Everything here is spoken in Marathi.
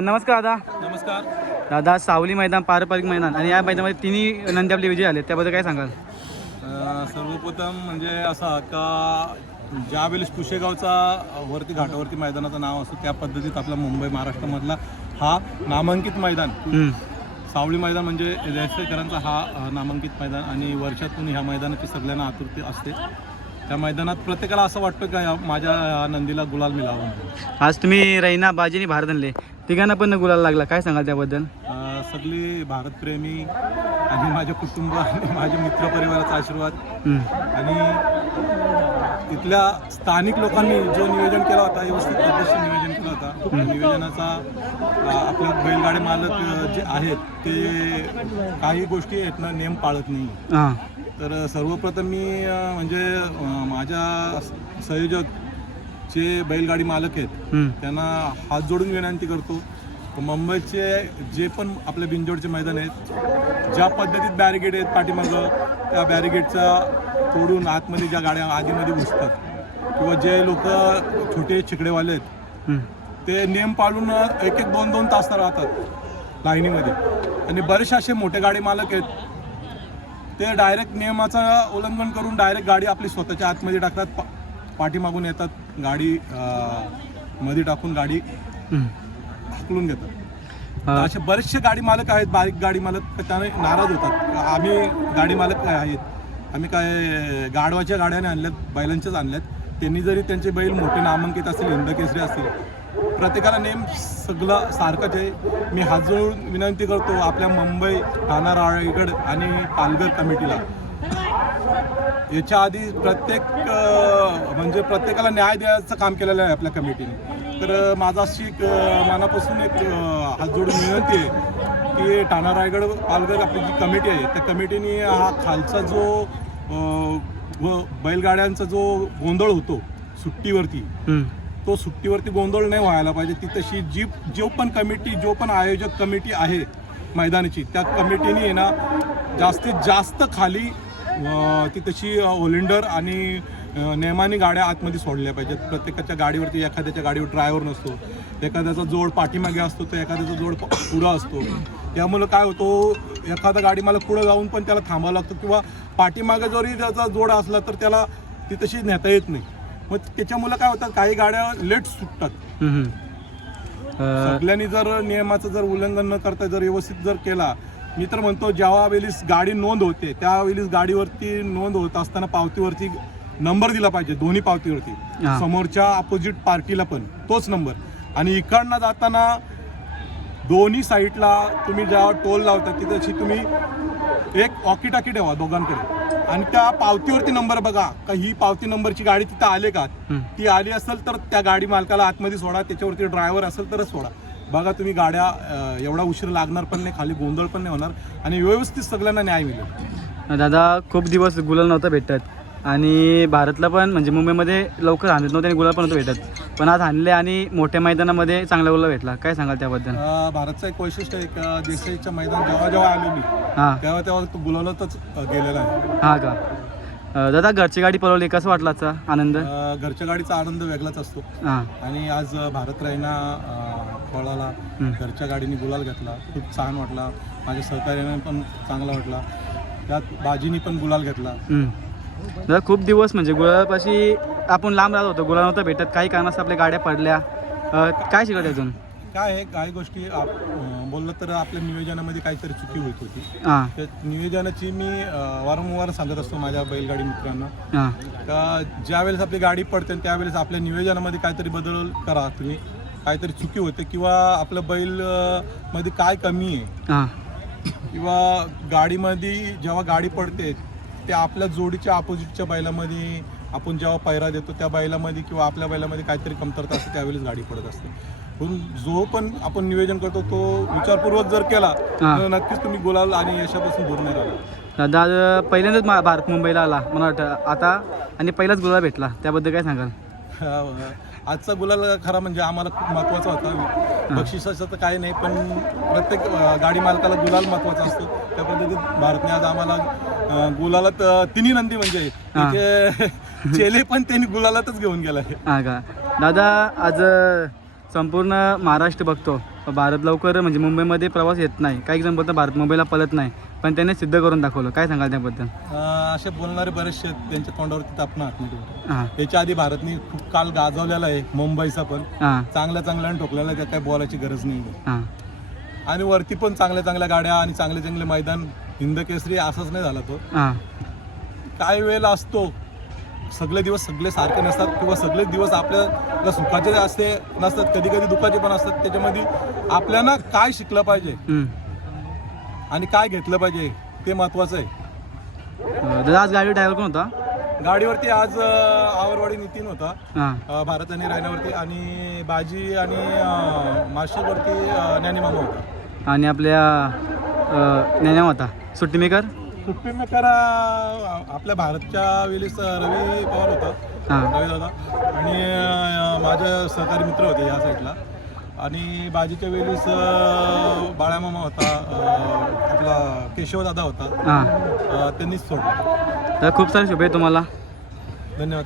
नमस्कार दादा. नमस्कार. दादा सावली मैदान पारंपरिक मैदान आणि या मैदानामध्ये तिन्ही नंदी आपले विजय आले त्याबद्दल काय सांगाल? अ, सर्वप्रथम म्हणजे असा का ज्या वेळेस कुशेगावचा वरती घाटावरती मैदानाचं नाव असतं त्या पद्धतीत आपला मुंबई महाराष्ट्रामधला हा नामांकित मैदान. हम्म. सावळी मैदान म्हणजे रेसकरांचा हा अ, नामांकित मैदान आणि वर्षातून ह्या मैदानाची सगळ्यांना आतुरती असते. त्या मैदानात प्रत्येकाला असं वाटतं का माझ्या नंदीला गुलाल मिळावं आज तुम्ही रैना बाजीनी भारत आणले तिघांना पण गुलाल लागला. काय सांगाल त्याबद्दल? अ, सगळी भारतप्रेमी आणि माझे कुटुंब आणि माझ्या मित्रपरिवाराचा आशीर्वाद. हम्म. आणि तिथल्या स्थानिक लोकांनी जो नियोजन केला होता व्यवस्थित पद्धतशीर नियोजन नियोजनाचा अ, आपले बैलगाडी मालक जे आहेत ते काही गोष्टी आहेत ना नेम पाळत नाही तर सर्वप्रथम मी म्हणजे माझ्या संयोजक जे बैलगाडी मालक आहेत. त्यांना हात जोडून विनंती करतो मुंबईचे जे पण आपले बिंजोडचे मैदान आहेत ज्या पद्धतीत बॅरिगेड आहेत पाठीमागं त्या बॅरिगेडचा तोडून आतमध्ये ज्या गाड्या आगीमध्ये घुसतात किंवा जे लोक छोटे छिकडेवाले आहेत. ते नियम पाळून एक एक दोन दोन तास राहतात लाईनीमध्ये. आणि बरेचसे असे मोठे गाडी मालक आहेत. ते डायरेक्ट नियमाचं उल्लंघन करून डायरेक्ट गाडी आपली स्वतःच्या आतमध्ये टाकतात पा- पाठीमागून येतात गाडी मध्ये टाकून गाडी. हाकलून घेतात. असे बरेचसे गाडी मालक आहेत बारीक गाडी मालक त्याने नाराज होतात. आम्ही गाडी मालक काय आहेत? आम्ही काय गाडवाच्या गाड्याने आणल्यात बैलांच्याच आणल्यात. त्यांनी जरी त्यांचे बैल मोठे नामांकित असतील हिंदकेसरी असतील प्रत्येकाला नेम सगळं सारखंच आहे. मी हात जोडून विनंती करतो आपल्या मुंबई ठाणा रायगड आणि पालघर कमिटीला. याच्या आधी प्रत्येक म्हणजे प्रत्येकाला न्याय द्यायचं काम केलेलं आहे आपल्या कमिटीने. तर माझा अशी एक मनापासून एक हात जोडून विनंती आहे की ठाणा रायगड पालघर आपली जी कमिटी आहे त्या कमिटीने हा खालचा जो व बैलगाड्यांचा जो गोंधळ होतो सुट्टीवरती तो सुट्टीवरती गोंधळ नाही व्हायला पाहिजे. ती तशी जी जो पण कमिटी जो पण आयोजक कमिटी आहे मैदानाची त्या कमिटीने आहे ना जास्तीत जास्त खाली ती तशी ओलिंडर आणि नेमाने गाड्या आतमध्ये सोडल्या पाहिजेत. प्रत्येकाच्या गाडीवरती एखाद्याच्या गाडीवर ड्रायव्हर नसतो. एखाद्याचा जोड पाठीमागे असतो तर एखाद्याचा जोड पुढं असतो. त्यामुळं काय होतो एखादा गाडी मला पुढं जाऊन पण त्याला थांबावं लागतं किंवा पाठीमागे जरी त्याचा जोड असला तर त्याला ती तशी नेता येत नाही. मग त्याच्यामुळं काय होतं काही गाड्या लेट सुटतात. सगळ्यांनी जर नियमाचं जर उल्लंघन न करता जर व्यवस्थित जर केला मी तर म्हणतो जेव्हा वेळेस गाडी नोंद होते त्यावेळेस गाडीवरती नोंद होत असताना पावतीवरती नंबर दिला पाहिजे दोन्ही पावतीवरती. समोरच्या अपोजिट पार्टीला पण तोच नंबर. आणि इकडनं जाताना दोन्ही साईडला तुम्ही जेव्हा टोल लावता तिथेची तुम्ही एक वॉकी टाकी ठेवा दोघांकडे. आणि त्या पावतीवरती नंबर बघा. का ही पावती नंबरची गाडी तिथं आले का. ती आली असेल तर त्या गाडी मालकाला आतमध्ये सोडा. त्याच्यावरती ड्रायव्हर असेल तरच सोडा. बघा तुम्ही गाड्या एवढा उशीर लागणार पण नाही खाली गोंधळ पण नाही होणार. आणि व्यवस्थित सगळ्यांना न्याय मिळेल. दादा खूप दिवस गुलाल नव्हतं भेटत. आणि भारतला पण म्हणजे मुंबईमध्ये लवकर आणत नव्हते आणि गुलाल पण नव्हतं भेटत. पण आज आणले आणि मोठ्या मैदानामध्ये चांगला गुलाल भेटला. काय सांगाल त्याबद्दल? अं, भारतचं एक वैशिष्ट्य आहे का देसाईच्या मैदान जेव्हा जेव्हा आलो मी हां. तेव्हा तेव्हा तो गुलालातच अं, गेलेला आहे. हां का? अं, दादा घरची गाडी पळवली कसं वाटला आजचा आनंद? अं, घरच्या गाडीचा आनंद वेगळाच असतो. हां. आणि आज भारत रायना पळाला हम्म. घरच्या गाडीने गुलाल घेतला खूप छान वाटला. माझ्या सहकार्याने पण चांगला वाटला. त्यात बाजीनी पण गुलाल घेतला. हम्म. दादा खूप दिवस म्हणजे गुलाबापाशी आपण लांब राहत होतो. गुलाल नव्हतं भेटत. काही कारणास्तव आपल्या गाड्या पडल्या. अं, काय शिकत अजून काय आहे? काही गोष्टी आप- अं, बोललं तर आपल्या नियोजनामध्ये काहीतरी चुकी होत होती. हां. नियोजनाची मी अं, वारंवार सांगत असतो माझ्या बैलगाडी मित्रांना. हां. का ज्यावेळेस आपली गाडी पडते त्यावेळेस आपल्या नियोजनामध्ये काहीतरी बदल करा तुम्ही. काहीतरी चुकी होते किंवा आपलं बैल अं, मध्ये काय कमी आहे. हां. किंवा गाडीमध्ये जेव्हा गाडी पडते त्या आपल्या जोडीच्या अपोजिटच्या बैलामध्ये आपण जेव्हा पैरा देतो त्या बैलामध्ये किंवा आपल्या बैलामध्ये काहीतरी कमतरता असते त्यावेळेस गाडी पडत असते. पण जो पण आपण नियोजन करतो तो विचारपूर्वक जर केला. तर नक्कीच तुम्ही गुलाल आणि यशापासून दूर नाही राहिला दादा पहिल्यांदाच भारत मुंबईला आला मला वाटतं. आता आणि पहिलाच गुलाल भेटला त्याबद्दल काय सांगाल? आजचा गुलाल खरा म्हणजे आम्हाला खूप महत्त्वाचा होता. बक्षिसाचं तर काही नाही पण प्रत्येक गाडी मालकाला गुलाल महत्त्वाचा असतो. त्या पद्धतीत भारतने आज आम्हाला गुलालात तिन्ही नंदी म्हणजे चेले पण त्यांनी गुलालातच घेऊन गेला आहे दादा आज संपूर्ण महाराष्ट्र बघतो. भारत लवकर म्हणजे मुंबईमध्ये प्रवास येत नाही. काही जण बोलतात भारत मुंबईला पळत नाही. पण त्याने सिद्ध करून दाखवलं. काय सांगाल त्याबद्दल? असे बोलणारे बरेचसे त्यांच्या तोंडावरती तापणं. हां. त्याच्या आधी भारतने खूप काल गाजवलेला आहे मुंबईचा पण. चांगल्या चांगल्याने ठोकलेला आहे त्यात काही बोलायची गरज नाही. आणि वरती पण चांगल्या चांगल्या गाड्या आणि चांगले चांगले मैदान हिंद केसरी असाच नाही झाला तो. काही वेळेला असतो सगळे दिवस सगळे सारखे नसतात किंवा सगळे दिवस आपल्याला सुखाचे असते नसतात कधी कधी दुःखाचे पण असतात. त्याच्यामध्ये आपल्याला काय शिकलं पाहिजे. आणि काय घेतलं पाहिजे? ते महत्त्वाचं आहे. दादा आज गाडी ड्रायव्हर कोण होता? गाडीवरती आज आवरवाडी नितीन होता. भारत आणि रायनावरती. आणि बाजी आणि मार्शलवरती अं, ज्ञानीमामा होता. आणि आपल्या ज्ञानेम होता. सुट्टी मेकर सुट्टी मेकर अं, आपल्या भारतच्या वेळेस रवी पवार होता. हां. रवी दादा. आणि अं, माझे सहकारी मित्र होते या साईडला. आणि बाजीच्या वेळेस अं, बाळामामा होता अं, आपला केशवदादा होता. हां. अं, त्यांनीच सोडला. तर खूप सारे शुभे तुम्हाला. धन्यवाद.